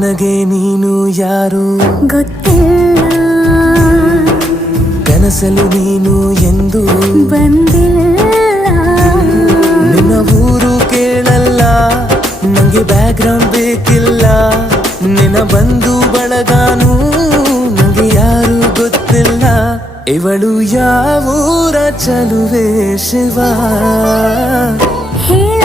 ನನಗೆ ನೀನು ಯಾರು ಗೊತ್ತಿಲ್ಲ, ಕನಸಲು ನೀನು ಎಂದು ಬಂದಿಲ್ಲ. ನಿನ್ನ ಊರು ಕೇಳಲ್ಲ, ನಂಗೆ ಬ್ಯಾಕ್ಗ್ರೌಂಡ್ ಬೇಕಿಲ್ಲ. ನಿನ್ನ ಬಂಧು ಬಳಗಾನು ನಂಗೆ ಯಾರು ಗೊತ್ತಿಲ್ಲ. ಇವಳು ಯಾವೂರ ಚಲುವೆ ಶಿವ ಹೇಳ